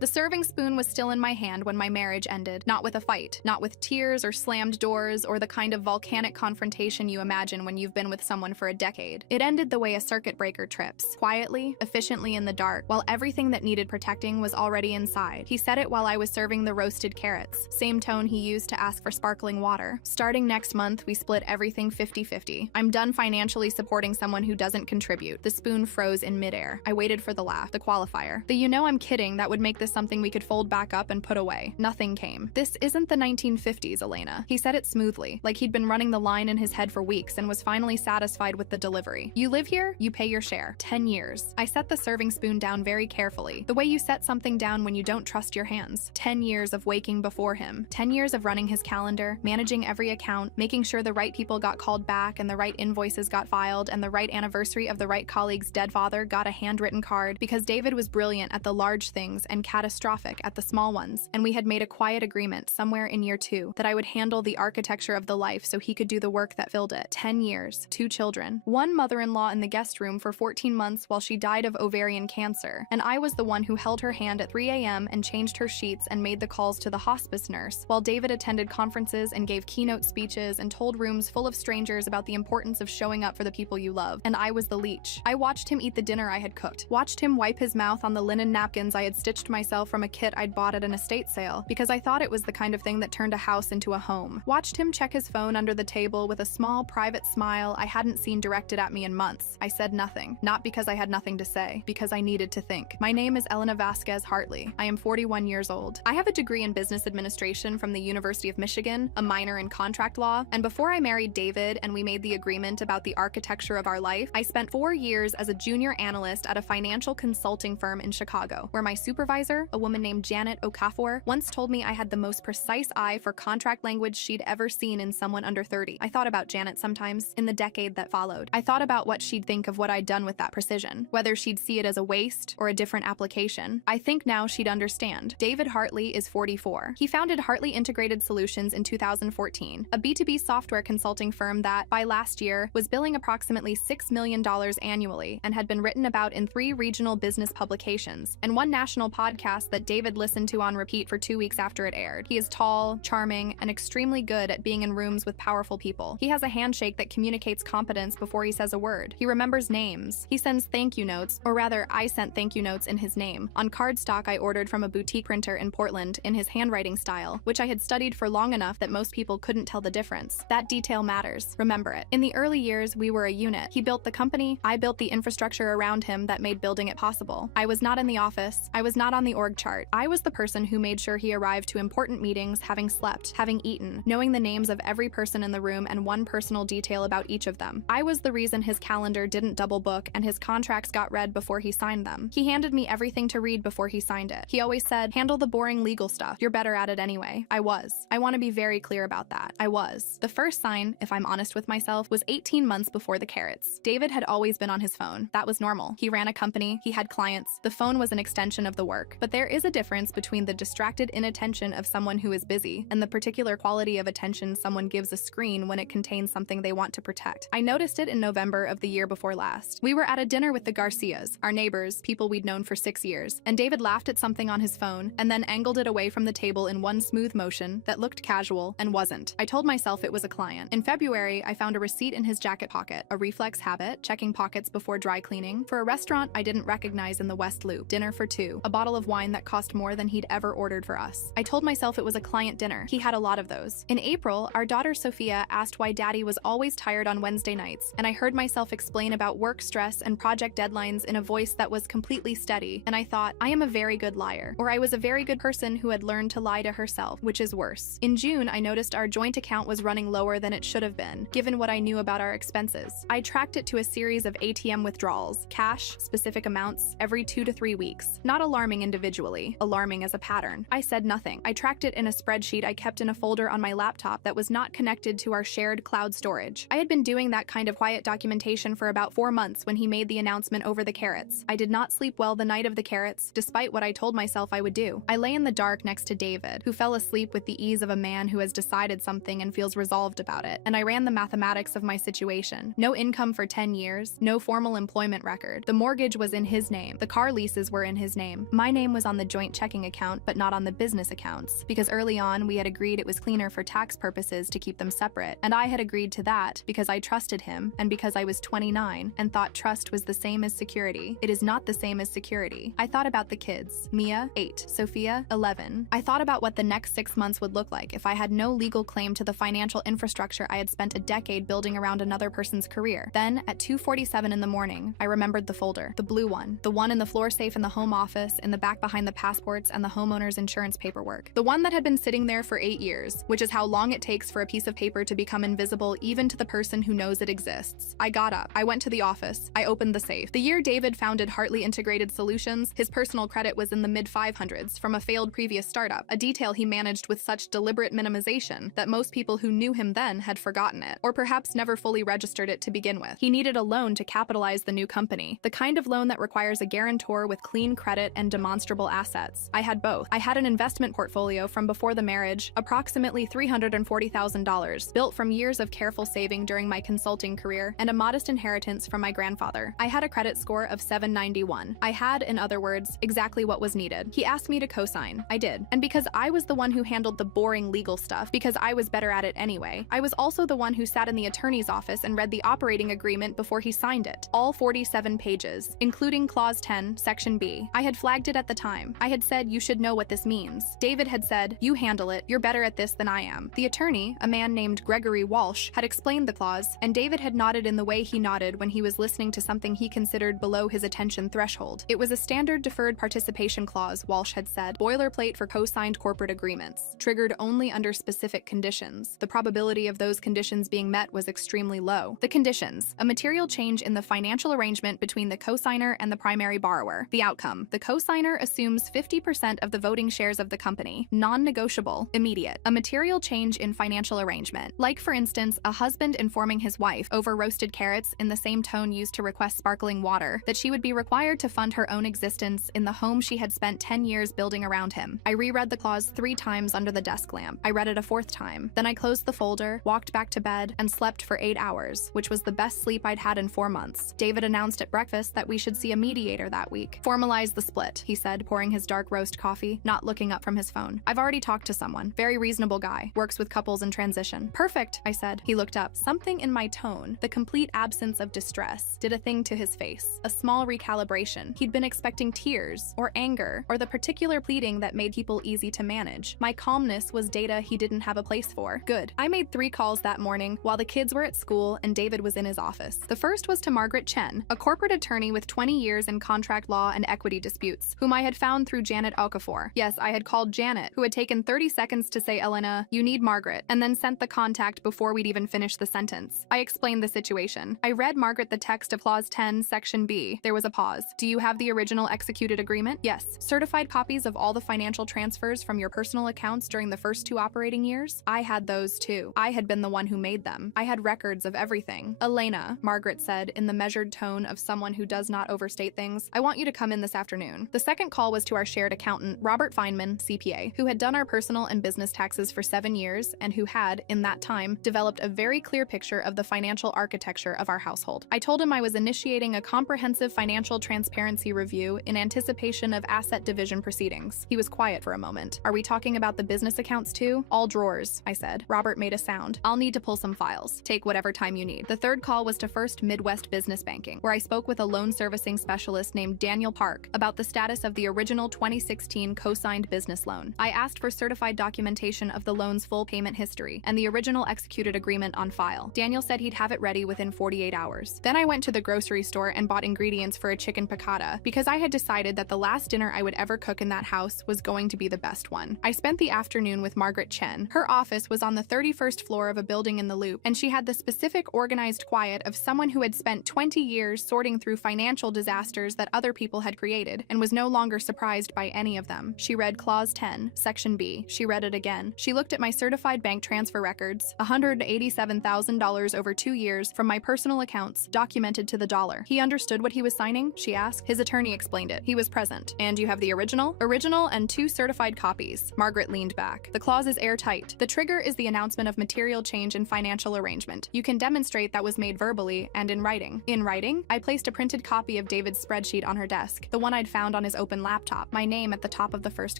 The serving spoon was still in my hand when my marriage ended, not with a fight, not with tears or slammed doors or the kind of volcanic confrontation you imagine when you've been with someone for a decade. It ended the way a circuit breaker trips, quietly, efficiently in the dark, while everything that needed protecting was already inside. He said it while I was serving the roasted carrots, same tone he used to ask for sparkling water. Starting next month, we split everything 50-50. I'm done financially supporting someone who doesn't contribute. The spoon froze in midair. I waited for the laugh, the qualifier. The "you know I'm kidding, that would make this something we could fold back up and put away." Nothing came. "This isn't the 1950s, Elena." He said it smoothly, like he'd been running the line in his head for weeks and was finally satisfied with the delivery. "You live here, you pay your share. 10 years. I set the serving spoon down very carefully, the way you set something down when you don't trust your hands. 10 years of waking before him. 10 years of running his calendar, managing every account, making sure the right people got called back and the right invoices got filed and the right anniversary of the right colleague's dead father got a handwritten card, because David was brilliant at the large things and catastrophic at the small ones, and we had made a quiet agreement somewhere in year 2 that I would handle the architecture of the life so he could do the work that filled it. 10 years, 2 children, one mother-in-law in the guest room for 14 months while she died of ovarian cancer, and I was the one who held her hand at 3 a.m. and changed her sheets and made the calls to the hospice nurse, while David attended conferences and gave keynote speeches and told rooms full of strangers about the importance of showing up for the people you love, and I was the leech. I watched him eat the dinner I had cooked, watched him wipe his mouth on the linen napkins I had stitched myself from a kit I'd bought at an estate sale, because I thought it was the kind of thing that turned a house into a home. Watched him check his phone under the table with a small, private smile I hadn't seen directed at me in months. I said nothing, not because I had nothing to say, because I needed to think. My name is Elena Vasquez Hartley. I am 41 years old. I have a degree in business administration from the University of Michigan, a minor in contract law, and before I married David and we made the agreement about the architecture of our life, I spent 4 years as a junior analyst at a financial consulting firm in Chicago, where my supervisor, a woman named Janet Okafor, once told me I had the most precise eye for contract language she'd ever seen in someone under 30. I thought about Janet sometimes, in the decade that followed. I thought about what she'd think of what I'd done with that precision, whether she'd see it as a waste or a different application. I think now she'd understand. David Hartley is 44. He founded Hartley Integrated Solutions in 2014, a B2B software consulting firm that, by last year, was billing approximately $6 million annually and had been written about in 3 regional business publications and 1 national podcast that David listened to on repeat for 2 weeks after it aired. He is tall, charming, and extremely good at being in rooms with powerful people. He has a handshake that communicates competence before he says a word. He remembers names. He sends thank you notes, or rather, I sent thank you notes in his name, on cardstock I ordered from a boutique printer in Portland in his handwriting style, which I had studied for long enough that most people couldn't tell the difference. That detail matters. Remember it. In the early years, we were a unit. He built the company, I built the infrastructure around him that made building it possible. I was not in the office. I was not on the org chart. I was the person who made sure he arrived to important meetings having slept, having eaten, knowing the names of every person in the room and one personal detail about each of them. I was the reason his calendar didn't double book and his contracts got read before he signed them. He handed me everything to read before he signed it. He always said, "Handle the boring legal stuff. You're better at it anyway." I was. I want to be very clear about that. I was. The first sign, if I'm honest with myself, was 18 months before the carrots. David had always been on his phone. That was normal. He ran a company. He had clients. The phone was an extension of the work. But there is a difference between the distracted inattention of someone who is busy and the particular quality of attention someone gives a screen when it contains something they want to protect. I noticed it in November of the year before last. We were at a dinner with the Garcias, our neighbors, people we'd known for 6 years, and David laughed at something on his phone and then angled it away from the table in one smooth motion that looked casual and wasn't. I told myself it was a client. In February, I found a receipt in his jacket pocket, a reflex habit, checking pockets before dry cleaning, for a restaurant I didn't recognize in the West Loop, dinner for 2, a bottle of wine that cost more than he'd ever ordered for us. I told myself it was a client dinner. He had a lot of those. In April, our daughter Sophia asked why Daddy was always tired on Wednesday nights, and I heard myself explain about work stress and project deadlines in a voice that was completely steady, and I thought, I am a very good liar. Or I was a very good person who had learned to lie to herself, which is worse. In June, I noticed our joint account was running lower than it should have been, given what I knew about our expenses. I tracked it to a series of ATM withdrawals, cash, specific amounts, every 2 to 3 weeks. Not alarming individually, alarming as a pattern. I said nothing. I tracked it in a spreadsheet I kept in a folder on my laptop that was not connected to our shared cloud storage. I had been doing that kind of quiet documentation for about 4 months when he made the announcement over the carrots. I did not sleep well the night of the carrots, despite what I told myself I would do. I lay in the dark next to David, who fell asleep with the ease of a man who has decided something and feels resolved about it, and I ran the mathematics of my situation. No income for 10 years, no formal employment record. The mortgage was in his name. The car leases were in his name. My name name was on the joint checking account but not on the business accounts, because early on we had agreed it was cleaner for tax purposes to keep them separate, and I had agreed to that because I trusted him and because I was 29 and thought trust was the same as security. It is not the same as security. I thought about the kids. Mia, 8, Sophia, 11. I thought about what the next 6 months would look like if I had no legal claim to the financial infrastructure I had spent a decade building around another person's career. Then, at 2:47 in the morning, I remembered the folder, the blue one, the one in the floor safe in the home office, in the back behind the passports and the homeowner's insurance paperwork. The one that had been sitting there for 8 years, which is how long it takes for a piece of paper to become invisible even to the person who knows it exists. I got up. I went to the office. I opened the safe. The year David founded Hartley Integrated Solutions, his personal credit was in the mid-500s from a failed previous startup, a detail he managed with such deliberate minimization that most people who knew him then had forgotten it, or perhaps never fully registered it to begin with. He needed a loan to capitalize the new company, the kind of loan that requires a guarantor with clean credit and demonstrable assets. I had both. I had an investment portfolio from before the marriage, approximately $340,000, built from years of careful saving during my consulting career, and a modest inheritance from my grandfather. I had a credit score of 791. I had, in other words, exactly what was needed. He asked me to co-sign. I did. And because I was the one who handled the boring legal stuff, because I was better at it anyway, I was also the one who sat in the attorney's office and read the operating agreement before he signed it. All 47 pages, including Clause 10, Section B. I had flagged it at the time. I had said, you should know what this means. David had said, you handle it, you're better at this than I am. The attorney, a man named Gregory Walsh, had explained the clause, and David had nodded in the way he nodded when he was listening to something he considered below his attention threshold. It was a standard deferred participation clause, Walsh had said, boilerplate for co-signed corporate agreements, triggered only under specific conditions. The probability of those conditions being met was extremely low. The conditions: a material change in the financial arrangement between the co-signer and the primary borrower. The outcome: the co-signer assumes 50% of the voting shares of the company, non-negotiable, immediate. A material change in financial arrangement, like for instance, a husband informing his wife over roasted carrots in the same tone used to request sparkling water, that she would be required to fund her own existence in the home she had spent 10 years building around him. I reread the clause 3 times under the desk lamp. I read it a 4th time. Then I closed the folder, walked back to bed, and slept for 8 hours, which was the best sleep I'd had in 4 months. David announced at breakfast that we should see a mediator that week. Formalize the split, he said, pouring his dark roast coffee, not looking up from his phone. I've already talked to someone. Very reasonable guy. Works with couples in transition. Perfect, I said. He looked up. Something in my tone, the complete absence of distress, did a thing to his face. A small recalibration. He'd been expecting tears, or anger, or the particular pleading that made people easy to manage. My calmness was data he didn't have a place for. Good. I made 3 calls that morning while the kids were at school and David was in his office. The first was to Margaret Chen, a corporate attorney with 20 years in contract law and equity disputes, whom I had found through Janet Okafor. Yes, I had called Janet, who had taken 30 seconds to say, Elena, you need Margaret, and then sent the contact before we'd even finished the sentence. I explained the situation. I read Margaret the text of Clause 10, Section B. There was a pause. Do you have the original executed agreement? Yes. Certified copies of all the financial transfers from your personal accounts during the first 2 operating years? I had those too. I had been the one who made them. I had records of everything. Elena, Margaret said in the measured tone of someone who does not overstate things, I want you to come in this afternoon. The second call was to our shared accountant, Robert Feynman, CPA, who had done our personal and business taxes for 7 years and who had, in that time, developed a very clear picture of the financial architecture of our household. I told him I was initiating a comprehensive financial transparency review in anticipation of asset division proceedings. He was quiet for a moment. Are we talking about the business accounts too? All drawers, I said. Robert made a sound. I'll need to pull some files. Take whatever time you need. The third call was to First Midwest Business Banking, where I spoke with a loan servicing specialist named Daniel Park about the status of the original 2016 co-signed business loan. I asked for certified documentation of the loan's full payment history and the original executed agreement on file. Daniel said he'd have it ready within 48 hours. Then I went to the grocery store and bought ingredients for a chicken piccata because I had decided that the last dinner I would ever cook in that house was going to be the best one. I spent the afternoon with Margaret Chen. Her office was on the 31st floor of a building in the Loop, and she had the specific organized quiet of someone who had spent 20 years sorting through financial disasters that other people had created and was no longer surprised by any of them. She read Clause 10, Section B. She read it again. She looked at my certified bank transfer records, $187,000 over 2 years from my personal accounts, documented to the dollar. He understood what he was signing? She asked. His attorney explained it. He was present. And you have the original? Original and 2 certified copies. Margaret leaned back. The clause is airtight. The trigger is the announcement of material change in financial arrangement. You can demonstrate that was made verbally and in writing. In writing? I placed a printed copy of David's spreadsheet on her desk, the one I'd found on his open and laptop, my name at the top of the first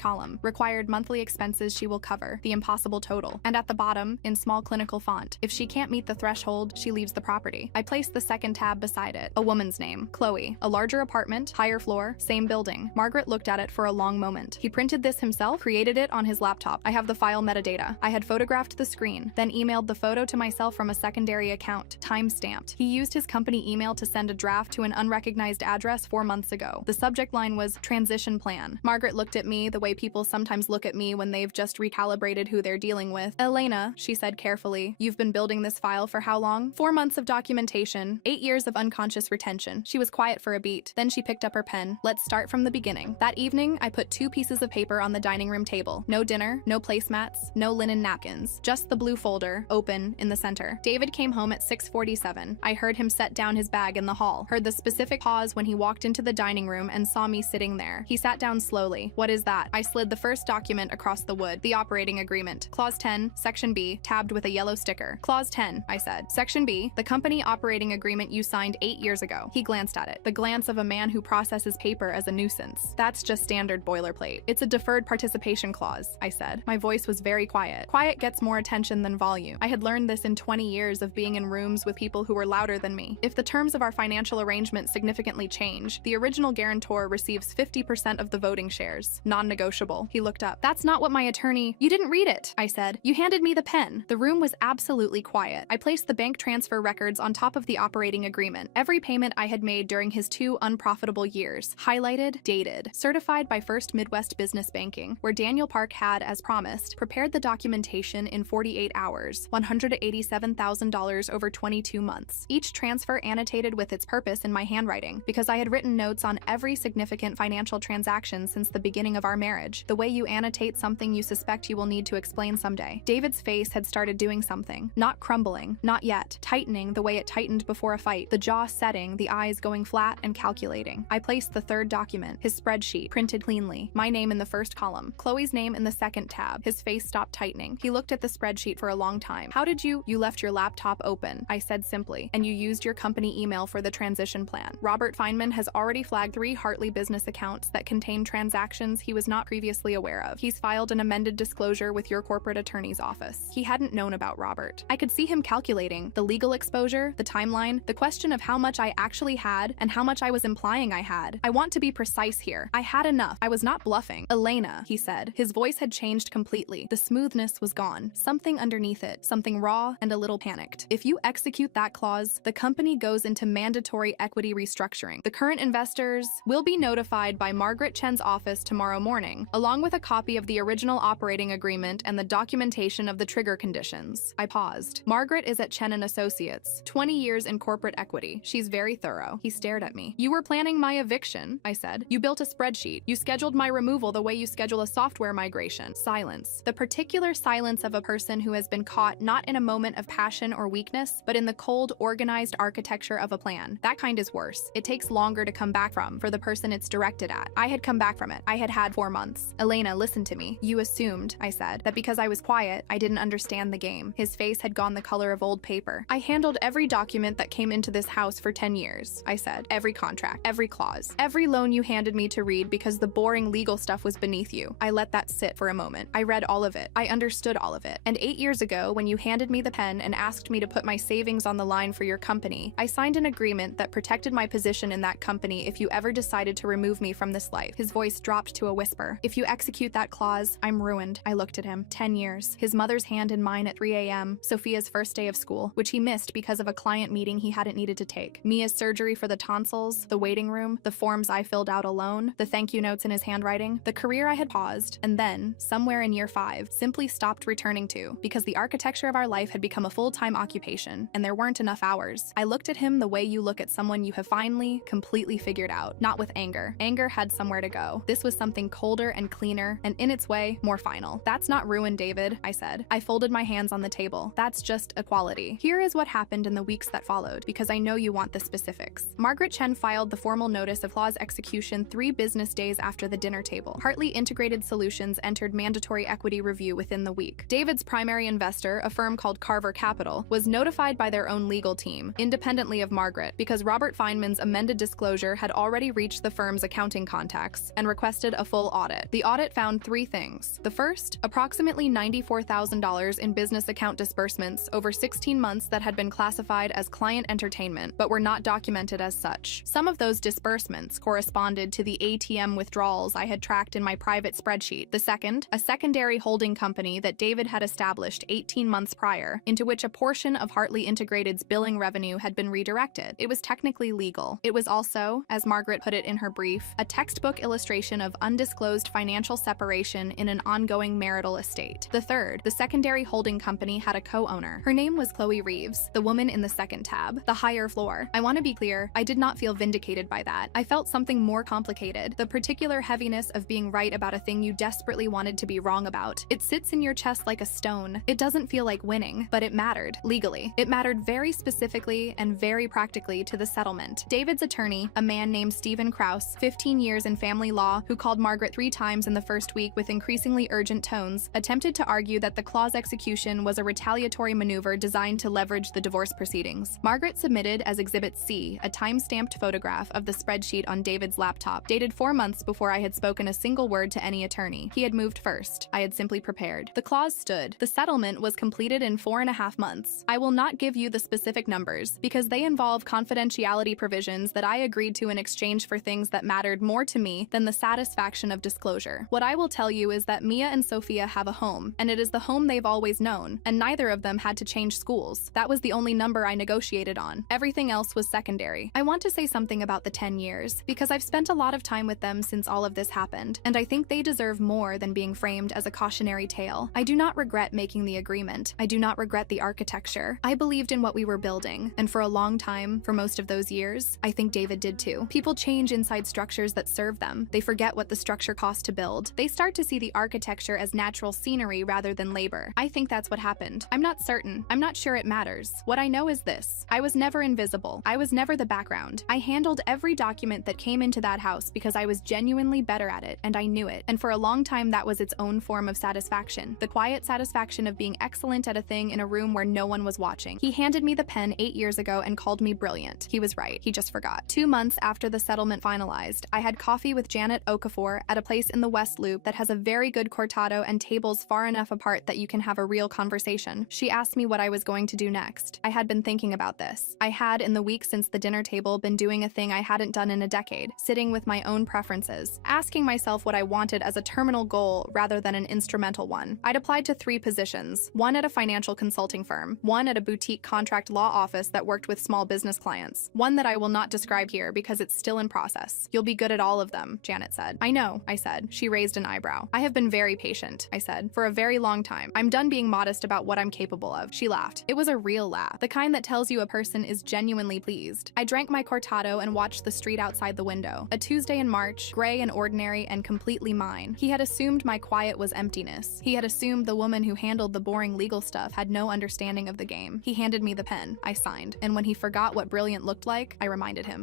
column, required monthly expenses she will cover, the impossible total, and at the bottom, in small clinical font, if she can't meet the threshold, she leaves the property. I placed the second tab beside it, a woman's name, Chloe, a larger apartment, higher floor, same building. Margaret looked at it for a long moment. He printed this himself, created it on his laptop. I have the file metadata. I had photographed the screen, then emailed the photo to myself from a secondary account, time-stamped. He used his company email to send a draft to an unrecognized address 4 months ago. The subject line was transition plan. Margaret looked at me the way people sometimes look at me when they've just recalibrated who they're dealing with. Elena, she said carefully, you've been building this file for how long? 4 months of documentation, 8 years of unconscious retention. She was quiet for a beat. Then she picked up her pen. Let's start from the beginning. That evening, I put 2 pieces of paper on the dining room table. No dinner, no placemats, no linen napkins. Just the blue folder, open, in the center. David came home at 6:47. I heard him set down his bag in the hall. Heard the specific pause when he walked into the dining room and saw me sitting there. He sat down slowly. What is that? I slid the first document across the wood. The operating agreement. Clause 10, Section B, tabbed with a yellow sticker. Clause 10, I said. Section B, the company operating agreement you signed 8 years ago. He glanced at it. The glance of a man who processes paper as a nuisance. That's just standard boilerplate. It's a deferred participation clause, I said. My voice was very quiet. Quiet gets more attention than volume. I had learned this in 20 years of being in rooms with people who were louder than me. If the terms of our financial arrangement significantly change, the original guarantor receives 50% of the voting shares. Non-negotiable. He looked up. That's not what my attorney— You didn't read it, I said. You handed me the pen. The room was absolutely quiet. I placed the bank transfer records on top of the operating agreement. Every payment I had made during his 2 unprofitable years. Highlighted, dated. Certified by First Midwest Business Banking, where Daniel Park had, as promised, prepared the documentation in 48 hours. $187,000 over 22 months. Each transfer annotated with its purpose in my handwriting, because I had written notes on every significant financial transaction since the beginning of our marriage. The way you annotate something you suspect you will need to explain someday. David's face had started doing something. Not crumbling, not yet. Tightening the way it tightened before a fight. The jaw setting, the eyes going flat and calculating. I placed the third document, his spreadsheet, printed cleanly. My name in the first column. Chloe's name in the second tab. His face stopped tightening. He looked at the spreadsheet for a long time. How did you— You left your laptop open, I said simply, and you used your company email for the transition plan. Robert Feynman has already flagged 3 Hartley business accounts that contain transactions he was not previously aware of. He's filed an amended disclosure with your corporate attorney's office. He hadn't known about Robert. I could see him calculating the legal exposure, the timeline, the question of how much I actually had and how much I was implying I had. I want to be precise here. I had enough. I was not bluffing. Elena, he said. His voice had changed completely. The smoothness was gone. Something underneath it. Something raw and a little panicked. If you execute that clause, the company goes into mandatory equity restructuring. The current investors will be notified by Margaret Chen's office tomorrow morning, along with a copy of the original operating agreement and the documentation of the trigger conditions. I paused. Margaret is at Chen & Associates, 20 years in corporate equity. She's very thorough. He stared at me. You were planning my eviction, I said. You built a spreadsheet. You scheduled my removal the way you schedule a software migration. Silence. The particular silence of a person who has been caught not in a moment of passion or weakness, but in the cold, organized architecture of a plan. That kind is worse. It takes longer to come back from for the person it's directed at. I had come back from it. I had had 4 months. Elena, listen to me. You assumed, I said, that because I was quiet, I didn't understand the game. His face had gone the color of old paper. I handled every document that came into this house for 10 years, I said. Every contract, every clause, every loan you handed me to read because the boring legal stuff was beneath you. I let that sit for a moment. I read all of it. I understood all of it. And 8 years ago, when you handed me the pen and asked me to put my savings on the line for your company, I signed an agreement that protected my position in that company if you ever decided to remove me from this life. His voice dropped to a whisper. If you execute that clause, I'm ruined. I looked at him. 10 years. His mother's hand in mine at 3 a.m. Sophia's first day of school, which he missed because of a client meeting he hadn't needed to take. Mia's surgery for the tonsils, the waiting room, the forms I filled out alone, the thank you notes in his handwriting, the career I had paused, and then, somewhere in year 5, simply stopped returning to, because the architecture of our life had become a full-time occupation, and there weren't enough hours. I looked at him the way you look at someone you have finally, completely figured out, not with anger. Anger had somewhere to go. This was something colder and cleaner, and in its way, more final. That's not ruin, David, I said. I folded my hands on the table. That's just equality. Here is what happened in the weeks that followed, because I know you want the specifics. Margaret Chen filed the formal notice of clause execution 3 business days after the dinner table. Hartley Integrated Solutions entered mandatory equity review within the week. David's primary investor, a firm called Carver Capital, was notified by their own legal team, independently of Margaret, because Robert Feynman's amended disclosure had already reached the firm's accounting contacts and requested a full audit. The audit found 3 things. The first, approximately $94,000 in business account disbursements over 16 months that had been classified as client entertainment but were not documented as such. Some of those disbursements corresponded to the ATM withdrawals I had tracked in my private spreadsheet. The second, a secondary holding company that David had established 18 months prior, into which a portion of Hartley Integrated's billing revenue had been redirected. It was technically legal. It was also, as Margaret put it in her brief, a textbook illustration of undisclosed financial separation in an ongoing marital estate. The third, the secondary holding company had a co-owner. Her name was Chloe Reeves, the woman in the second tab, the higher floor. I want to be clear, I did not feel vindicated by that. I felt something more complicated, the particular heaviness of being right about a thing you desperately wanted to be wrong about. It sits in your chest like a stone. It doesn't feel like winning, but it mattered, legally. It mattered very specifically and very practically to the settlement. David's attorney, a man named Stephen Krause, 15 years in family law, who called Margaret 3 times in the first week with increasingly urgent tones, attempted to argue that the clause execution was a retaliatory maneuver designed to leverage the divorce proceedings. Margaret submitted as Exhibit C a time-stamped photograph of the spreadsheet on David's laptop, dated 4 months before I had spoken a single word to any attorney. He had moved first. I had simply prepared. The clause stood. The settlement was completed in 4.5 months. I will not give you the specific numbers, because they involve confidentiality provisions that I agreed to in exchange for things that mattered more to me than the satisfaction of disclosure. What I will tell you is that Mia and Sophia have a home, and it is the home they've always known, and neither of them had to change schools. That was the only number I negotiated on. Everything else was secondary. I want to say something about the 10 years, because I've spent a lot of time with them since all of this happened, and I think they deserve more than being framed as a cautionary tale. I do not regret making the agreement. I do not regret the architecture. I believed in what we were building, and for a long time, for most of those years, I think David did too. People change inside structures that serve them. They forget what the structure cost to build. They start to see the architecture as natural scenery rather than labor. I think that's what happened. I'm not certain. I'm not sure it matters. What I know is this: I was never invisible. I was never the background. I handled every document that came into that house because I was genuinely better at it, and I knew it. And for a long time, that was its own form of satisfaction. The quiet satisfaction of being excellent at a thing in a room where no one was watching. He handed me the pen 8 years ago and called me brilliant. He was right. He just forgot. 2 months after the settlement finalized, I had coffee with Janet Okafor at a place in the West Loop that has a very good cortado and tables far enough apart that you can have a real conversation. She asked me what I was going to do next. I had been thinking about this. I had, in the week since the dinner table, been doing a thing I hadn't done in a decade, sitting with my own preferences, asking myself what I wanted as a terminal goal rather than an instrumental one. I'd applied to 3 positions, one at a financial consulting firm, one at a boutique contract law office that worked with small business clients, one that I will not describe here because it's still in process. You'll be good at all of them, Janet said. I know, I said. She raised an eyebrow. I have been very patient, I said, for a very long time. I'm done being modest about what I'm capable of. She laughed. It was a real laugh, the kind that tells you a person is genuinely pleased. I drank my cortado and watched the street outside the window. A Tuesday in March, gray and ordinary and completely mine. He had assumed my quiet was emptiness. He had assumed the woman who handled the boring legal stuff had no understanding of the game. He handed me the pen. I signed. And when he forgot what brilliant looked like, I reminded him.